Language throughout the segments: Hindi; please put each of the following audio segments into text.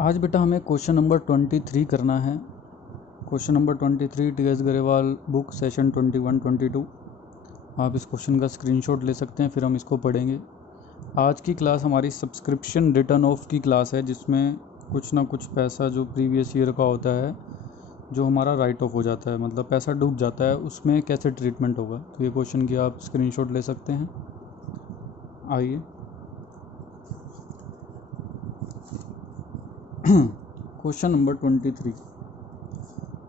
आज बेटा हमें क्वेश्चन नंबर 23 करना है। Question number 23 T S. Grewal book session 21-22। आप इस क्वेश्चन का स्क्रीनशॉट ले सकते हैं, फिर हम इसको पढ़ेंगे। आज की क्लास हमारी सब्सक्रिप्शन रिटर्न ऑफ की क्लास है, जिसमें कुछ ना कुछ पैसा जो प्रीवियस ईयर का होता है जो हमारा राइट ऑफ हो जाता है, मतलब पैसा डूब जाता है, उसमें कैसे ट्रीटमेंट होगा। तो ये क्वेश्चन की आप स्क्रीनशॉट ले सकते हैं। आइए question number 23।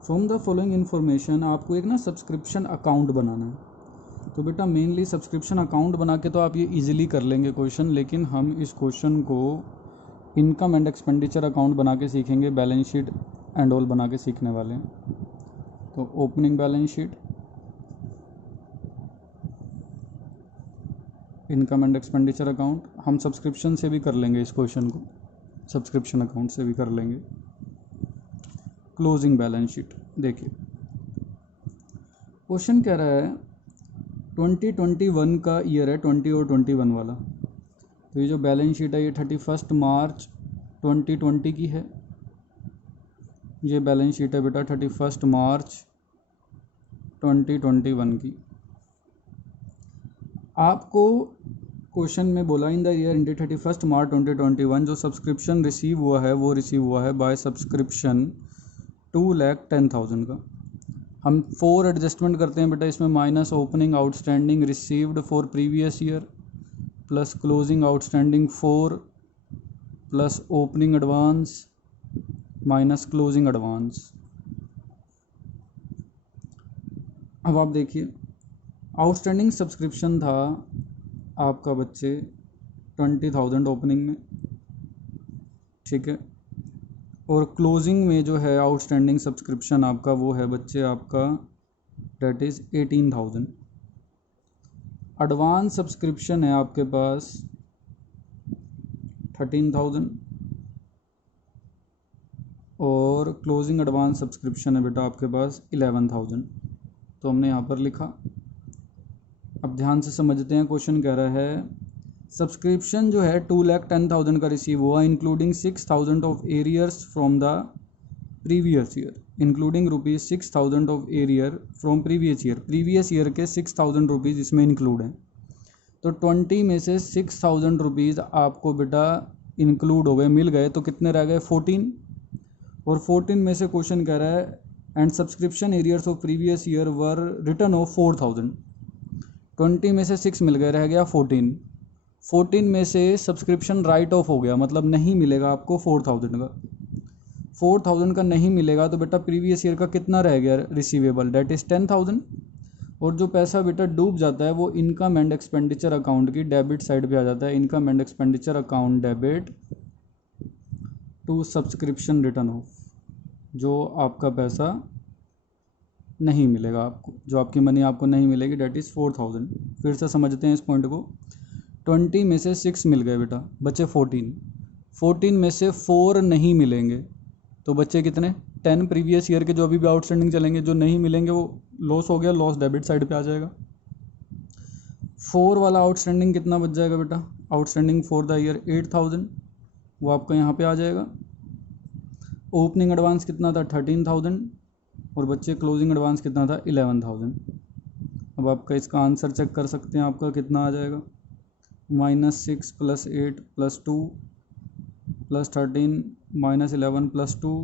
From the following information, आपको एक ना सब्सक्रिप्शन अकाउंट बनाना है। तो बेटा मेनली सब्सक्रिप्शन अकाउंट बना के तो आप ये इजीली कर लेंगे क्वेश्चन, लेकिन हम इस क्वेश्चन को इनकम एंड एक्सपेंडिचर अकाउंट बना के सीखेंगे, बैलेंस शीट एंड ऑल बना के सीखने वाले हैं। तो opening balance sheet, income and expenditure account, हम सब्सक्रिप्शन से भी कर लेंगे इस क्वेश्चन को, सब्सक्रिप्शन अकाउंट से भी कर लेंगे। क्लोजिंग बैलेंस शीट, देखिए क्वेश्चन कह रहा है 2021 का ईयर है, 20 और 21 वाला। तो ये जो बैलेंस शीट है ये 31 मार्च 2020 की है। ये बैलेंस शीट है बेटा 31 मार्च 2021 की। आपको क्वेश्चन में बोला इन द ईयर इंटू 31 मार्च 2021 जो सब्सक्रिप्शन रिसीव हुआ है वो रिसीव हुआ है बाय सब्सक्रिप्शन 2,10,000 का। हम 4 एडजस्टमेंट करते हैं बेटा इसमें, minus opening outstanding received for previous year plus closing outstanding 4 plus opening advance minus closing advance. अब आप देखिए आउटस्टैंडिंग सब्सक्रिप्शन था आपका बच्चे 20,000 ओपनिंग में, ठीक है, और क्लोजिंग में जो है आउटस्टैंडिंग सब्सक्रिप्शन आपका वो है बच्चे आपका डेट इज़ 18,000। एडवांस सब्सक्रिप्शन है आपके पास 13,000 और क्लोजिंग एडवांस सब्सक्रिप्शन है बेटा आपके पास 11,000। तो हमने यहाँ पर लिखा। अब ध्यान से समझते हैं, क्वेश्चन कह रहा है सब्सक्रिप्शन जो है 2,10,000 का रिसीव हुआ, including 6,000 of arrears from the previous year, including rupees 6,000 of arrear from previous year. Previous year के 6,000 रुपीज़ इसमें इंक्लूड हैं। तो 20 में से 6,000 रुपीज़ आपको बेटा इंक्लूड हो गए, मिल गए, तो कितने रह गए 14। और 14 में से क्वेश्चन कह रहा है and subscription arrears of previous year were return of 4,000। 20 में से 6 मिल गए, रह गया 14। 14 में से सब्सक्रिप्शन राइट ऑफ हो गया, मतलब नहीं मिलेगा आपको 4,000 का। 4,000 का नहीं मिलेगा तो बेटा प्रीवियस ईयर का कितना रह गया रिसीवेबल, डेट इज़ 10,000। और जो पैसा बेटा डूब जाता है वो इनकम एंड एक्सपेंडिचर अकाउंट की डेबिट साइड पे आ जाता है। Income and expenditure account debit to subscription written off, जो आपका पैसा नहीं मिलेगा आपको, जो आपकी मनी आपको नहीं मिलेगी, डेट इज़ 4,000। फिर से समझते हैं इस पॉइंट को। 20 में से 6 मिल गए बेटा, बचे 14। 14 में से 4 नहीं मिलेंगे तो बच्चे कितने 10 प्रीवियस ईयर के जो अभी भी आउटस्टैंडिंग चलेंगे। जो नहीं मिलेंगे वो लॉस हो गया, लॉस डेबिट साइड पे आ जाएगा। 4 वाला आउटस्टैंडिंग कितना बच जाएगा बेटा, आउटस्टैंडिंग फॉर द ईयर 8,000, वो आपका यहाँ पे आ जाएगा। ओपनिंग एडवांस कितना था 13,000 और बच्चे क्लोजिंग एडवांस कितना था 11,000। अब आपका इसका आंसर चेक कर सकते हैं, आपका कितना आ जाएगा, -6 + 8 + 2 + 13 -11 + 2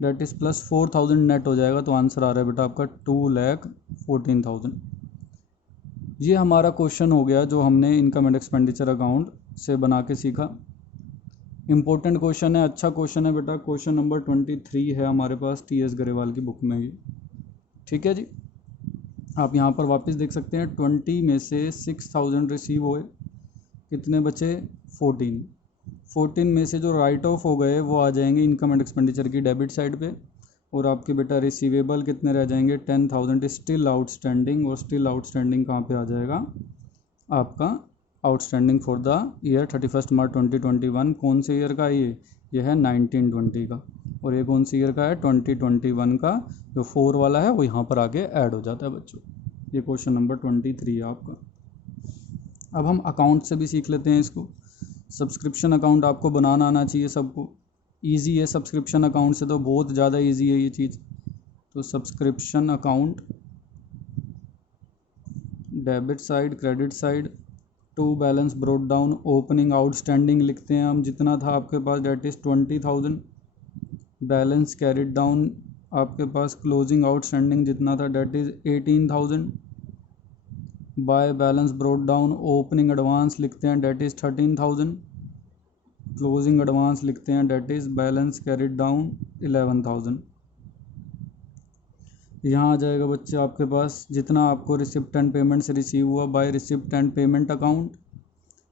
डेट इज़ +4,000 नेट हो जाएगा। तो आंसर आ रहा है बेटा आपका 2,14,000। ये हमारा क्वेश्चन हो गया जो हमने इनकम एंड एक्सपेंडिचर अकाउंट से बना के सीखा। इम्पोर्टेंट क्वेश्चन है, अच्छा क्वेश्चन है बेटा। क्वेश्चन नंबर 23 है हमारे पास टी.एस. गरेवाल की बुक में ये, ठीक है जी। आप यहाँ पर वापस देख सकते हैं 20 में से 6,000 रिसीव हुए, कितने बचे 14। 14 में से जो राइट ऑफ हो गए वो आ जाएंगे इनकम एंड एक्सपेंडिचर की डेबिट साइड पे, और आपके बेटा रिसीवेबल कितने रह जाएंगे 10,000 स्टिल आउटस्टैंडिंग। और स्टिल आउटस्टैंडिंग कहाँ पे आ जाएगा आपका, आउटस्टैंडिंग फॉर द ईयर 31 मार्च 2021। कौन से ईयर का ये है 1920 का, और ये कौन सी ईयर का है 2021 का। जो 4 वाला है वो यहाँ पर आके ऐड हो जाता है बच्चों। ये क्वेश्चन नंबर 23 है आपका। अब हम अकाउंट से भी सीख लेते हैं इसको। सब्सक्रिप्शन अकाउंट आपको बनाना आना चाहिए सबको। ईजी है सब्सक्रिप्शन अकाउंट से, तो बहुत ज़्यादा ईजी है ये चीज़। तो subscription account, debit side, credit side, to balance brought down, opening outstanding लिखते हैं हम, जितना था आपके पास that is 20,000। Balance carried down आपके पास, क्लोजिंग आउटस्टैंडिंग जितना था that is 18,000। By balance brought down, opening advance लिखते हैं डेट इज़ 13,000। क्लोजिंग एडवांस लिखते हैं that is balance carried down 11,000। यहाँ आ जाएगा बच्चे आपके पास जितना आपको रिसिप्ट एंड पेमेंट से रिसीव हुआ by receipt and payment account,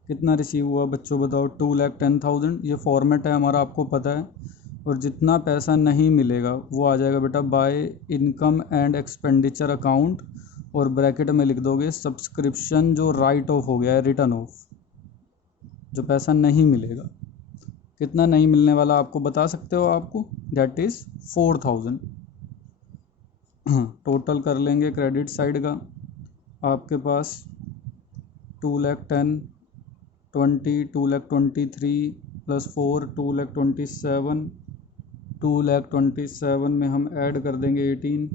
कितना रिसीव हुआ बच्चों बताओ, 2,10,000। ये फॉर्मेट है हमारा, आपको पता है। और जितना पैसा नहीं मिलेगा वो आ जाएगा बेटा by income and expenditure account, और ब्रैकेट में लिख दोगे सब्सक्रिप्शन जो राइट ऑफ हो गया है, रिटर्न ऑफ, जो पैसा नहीं मिलेगा। कितना नहीं मिलने वाला आपको बता सकते हो आपको, दैट इज़ 4,000। टोटल कर लेंगे क्रेडिट साइड का, आपके पास 2,10,000, 20, 2,23,000 प्लस 4, 2,27,000। 2,27,000 में हम ऐड कर देंगे 18,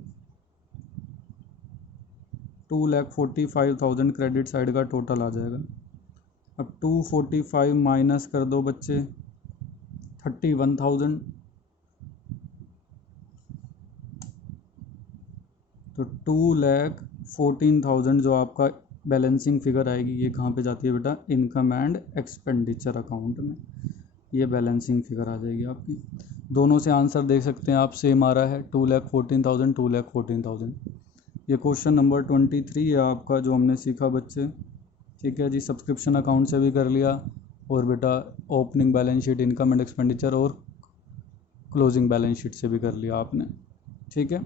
2,45,000 क्रेडिट साइड का टोटल आ जाएगा। अब 245 माइनस कर दो बच्चे, 31,000। तो 2,14,000 जो आपका बैलेंसिंग फिगर आएगी, ये कहाँ पे जाती है बेटा, इनकम एंड एक्सपेंडिचर अकाउंट में। ये बैलेंसिंग फिगर आ जाएगी आपकी। दोनों से आंसर देख सकते हैं आप, सेम आ रहा है, 2,14,000, 2,14,000। ये क्वेश्चन नंबर 23 है आपका जो हमने सीखा बच्चे। ठीक है जी, सब्सक्रिप्शन अकाउंट से भी कर लिया, और बेटा opening balance sheet, income and expenditure और क्लोजिंग बैलेंस शीट से भी कर लिया आपने। ठीक है,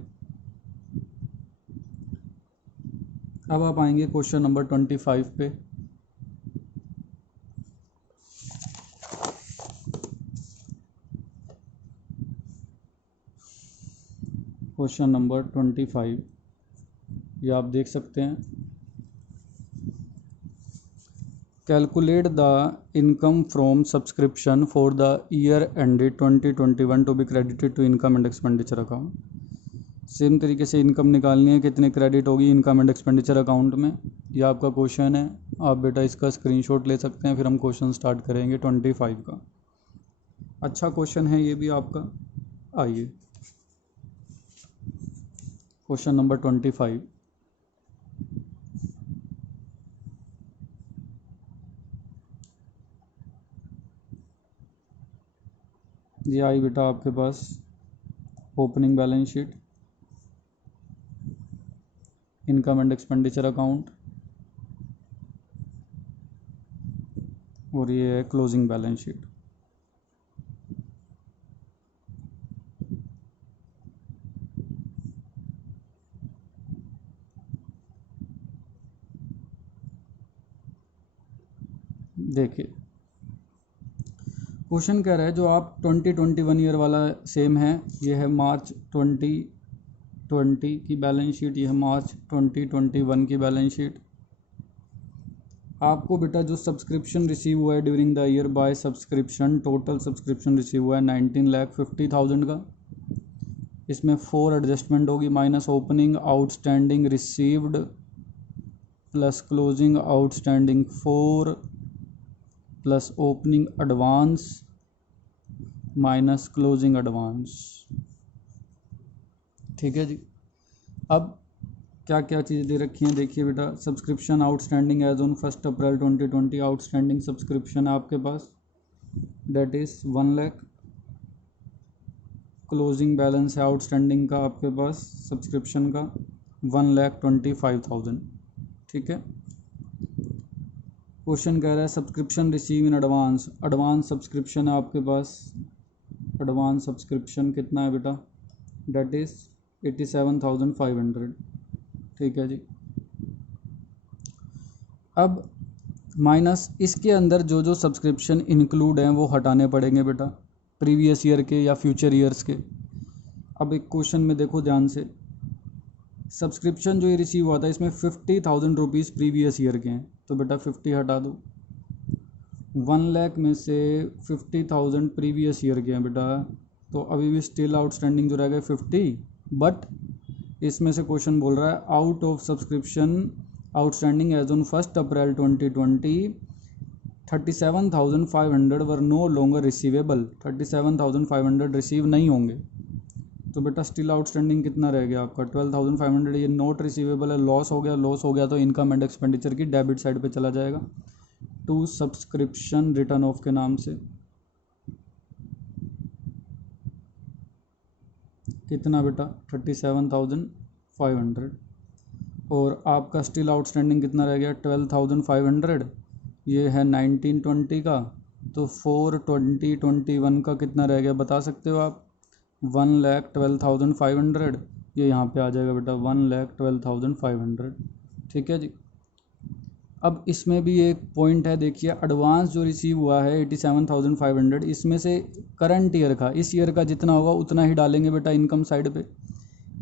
अब आप आएंगे क्वेश्चन नंबर 25 पे। क्वेश्चन नंबर 25 ये आप देख सकते हैं, calculate the income from subscription for the year ended 2021 to be credited to income and expenditure account. Same तरीके से इनकम निकालनी है, कितने क्रेडिट होगी इनकम एंड एक्सपेंडिचर अकाउंट में, ये आपका क्वेश्चन है। आप बेटा इसका स्क्रीनशॉट ले सकते हैं, फिर हम क्वेश्चन स्टार्ट करेंगे 25 का। अच्छा क्वेश्चन है ये भी आपका। आइए क्वेश्चन नंबर 25। ये आई बेटा आपके पास opening balance sheet, income and expenditure account, और ये है क्लोजिंग बैलेंस शीट। देखिए क्वेश्चन कह रहा है जो आप 2021 ईयर वाला सेम है, ये है मार्च 2020 की बैलेंस शीट, ये है मार्च 2021 की बैलेंस शीट। आपको बेटा जो सब्सक्रिप्शन रिसीव हुआ है during the year by subscription, total subscription receive हुआ है 19,50,000 का। इसमें 4 एडजस्टमेंट होगी, minus opening outstanding received plus closing outstanding 4 plus opening advance minus closing advance. ठीक है जी, अब क्या क्या चीज़ें दे रखी हैं देखिए बेटा। Subscription outstanding as on 1 April 2020, outstanding subscription आपके पास that is 1 lakh. Closing balance है आउटस्टैंडिंग का आपके पास सब्सक्रिप्शन का 1,25,000। ठीक है, क्वेश्चन कह रहा है subscription receive in advance, advance subscription है आपके पास। एडवांस सब्सक्रिप्शन कितना है बेटा, डेट इज़ 87,500। ठीक है जी, अब माइनस इसके अंदर जो जो सब्सक्रिप्शन इंक्लूड हैं वो हटाने पड़ेंगे बेटा, प्रीवियस ईयर के या फ्यूचर ईयर्स के। अब एक क्वेश्चन में देखो ध्यान से, सब्सक्रिप्शन जो ये रिसीव हुआ था इसमें 50,000 रुपीज़ प्रीवियस ईयर के हैं, तो बेटा 50 हटा दो। 1 लाख में से 50,000 प्रीवियस ईयर के हैं बेटा, तो अभी भी स्टिल आउटस्टैंडिंग जो रह गए 50, बट इसमें से क्वेश्चन बोल रहा है out of subscription outstanding as on 1 April 2020 37,500 were no longer receivable, 37,500 receive नहीं होंगे। तो बेटा स्टिल आउटस्टैंडिंग कितना रह गया आपका 12,500, ये नॉट रिसीवेबल है, लॉस हो गया, लॉस हो गया तो इनकम एंड एक्सपेंडिचर की डेबिट साइड पे चला जाएगा टू सब्सक्रिप्शन रिटर्न ऑफ के नाम से। कितना बेटा 37,500, और आपका स्टिल आउटस्टैंडिंग कितना रह गया 12,500, ये है 1920 का, तो 4/20/21 का कितना रह गया बता सकते हो आप 1,12,500, ये यहाँ पे आ जाएगा बेटा 1,12,500। ठीक है जी। अब इसमें भी एक पॉइंट है, देखिए एडवांस जो रिसीव हुआ है 87,500, इसमें से करंट ईयर का, इस ईयर का जितना होगा उतना ही डालेंगे बेटा इनकम साइड पे।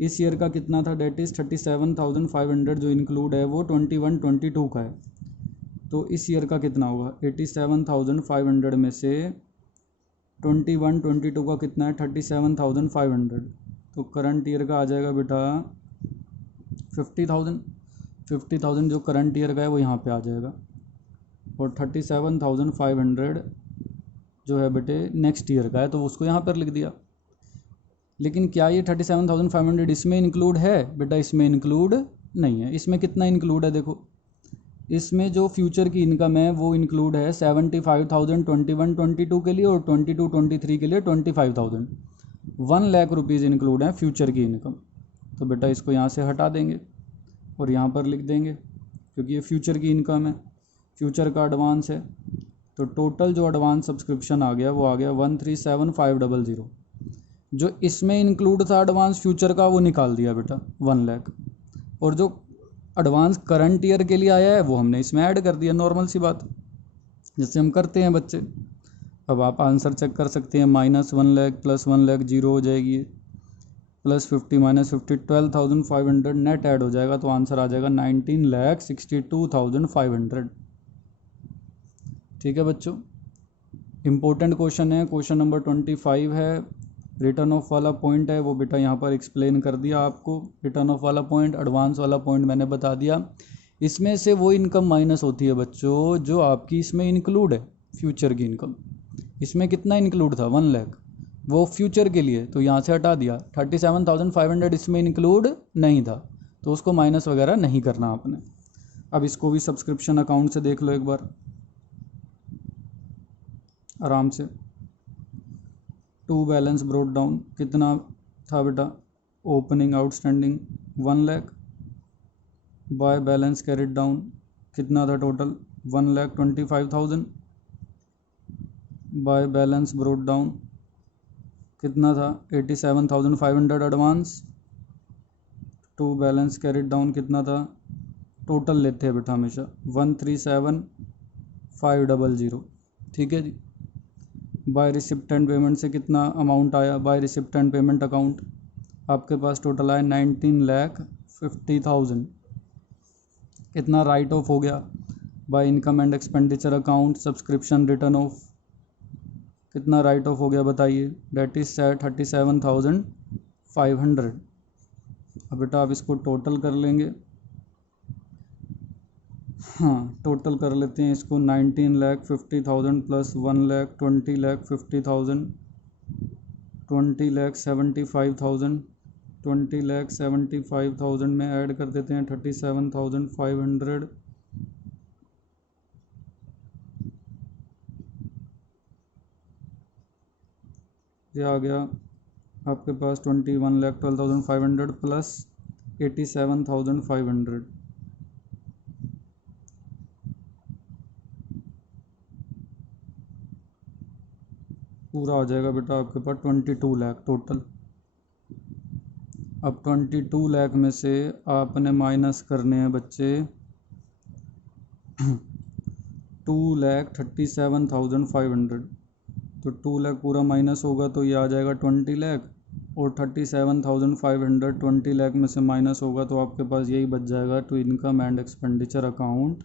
इस ईयर का कितना था, डेट इज़ 37,500 जो इंक्लूड है वो 21-22 का है, तो इस ईयर का कितना होगा 87,500 में से 21-22 का कितना है 37,500, तो करंट ईयर का आ जाएगा बेटा 50,000 जो करंट ईयर का है वो यहाँ पे आ जाएगा, और 37,500 जो है बेटे नेक्स्ट ईयर का है तो उसको यहाँ पर लिख दिया। लेकिन क्या ये 37,500 इसमें इंक्लूड है बेटा, इसमें इंक्लूड नहीं है। इसमें कितना इंक्लूड है देखो, इसमें जो फ्यूचर की इनकम है वो इंक्लूड है 75,000 21-22 के लिए, और 22-23 के लिए 25,000, 1 लाख रुपीज़ इंक्लूड है फ्यूचर की इनकम। तो बेटा इसको यहाँ से हटा देंगे और यहाँ पर लिख देंगे, क्योंकि ये फ्यूचर की इनकम है, फ्यूचर का एडवांस है। तो टोटल जो एडवांस सब्सक्रिप्शन आ गया वो आ गया 137,500, जो इसमें इंक्लूड था एडवांस फ्यूचर का वो निकाल दिया बेटा 1 लाख, और जो एडवांस करंट ईयर के लिए आया है वो हमने इसमें ऐड कर दिया, नॉर्मल सी बात जैसे हम करते हैं बच्चे। अब आप आंसर चेक कर सकते हैं, -1 लाख + 1 लाख 0 हो जाएगी, +50 - 50 12,500 नेट ऐड हो जाएगा, तो आंसर आ जाएगा 19,62,500। ठीक है बच्चों, इम्पोर्टेंट क्वेश्चन है, क्वेश्चन नंबर 25 है, रिटर्न ऑफ वाला पॉइंट है वो बेटा यहाँ पर एक्सप्लेन कर दिया आपको। रिटर्न ऑफ वाला पॉइंट, एडवांस वाला पॉइंट मैंने बता दिया। इसमें से वो इनकम माइनस होती है बच्चों जो आपकी इसमें इंक्लूड है फ्यूचर की इनकम। इसमें कितना इंक्लूड था 1 लाख, वो फ्यूचर के लिए, तो यहाँ से हटा दिया। 37,500 इसमें इंक्लूड नहीं था, तो उसको माइनस वगैरह नहीं करना आपने। अब इसको भी सब्सक्रिप्शन अकाउंट से देख लो एक बार आराम से। टू बैलेंस ब्रोट डाउन कितना था बेटा, opening outstanding 1 lakh, by balance carried down कितना था total 1,25,000, by balance brought down कितना था 87,500 advance, to balance carried down कितना था, टोटल लेते हैं बेटा हमेशा 137,500। ठीक है जी। बाय रिसिप्टेंट पेमेंट से कितना अमाउंट आया, बाय रिसिप्टेंट पेमेंट अकाउंट आपके पास टोटल आया 19,50,000। कितना राइट ऑफ हो गया by income and expenditure account subscription written off, कितना राइट ऑफ हो गया बताइए, डेट इज 37,500। अब बेटा आप इसको टोटल कर लेंगे, हाँ टोटल कर लेते हैं इसको, 19,50,000 + 1 लाख 20,50,000, 20,75,000, 20,75,000 में ऐड कर देते हैं 37,500, ये आ गया आपके पास 21,12,500 + 87,500, पूरा आ जाएगा बेटा आपके पास 22 लाख टोटल। अब 22 लाख में से आपने माइनस करने हैं बच्चे 2,37,500, तो 2 लाख पूरा माइनस होगा तो ये आ जाएगा 20 लाख, और 37,500 20 लाख में से माइनस होगा तो आपके पास यही बच जाएगा to income and expenditure account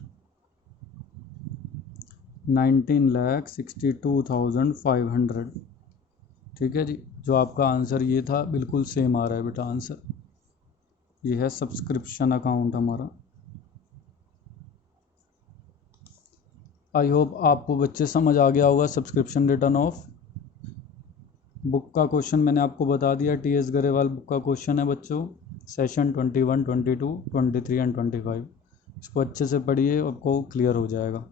19,62,500। ठीक है जी, जो आपका आंसर ये था बिल्कुल सेम आ रहा है बेटा आंसर। ये है सब्सक्रिप्शन अकाउंट हमारा। आई होप आपको बच्चे समझ आ गया होगा सब्सक्रिप्शन रिटर्न ऑफ। बुक का क्वेश्चन मैंने आपको बता दिया, TS गरेवाल बुक का क्वेश्चन है बच्चों, सेशन 21, 22, 23 एंड 25। इसको अच्छे से पढ़िए, आपको क्लियर हो जाएगा।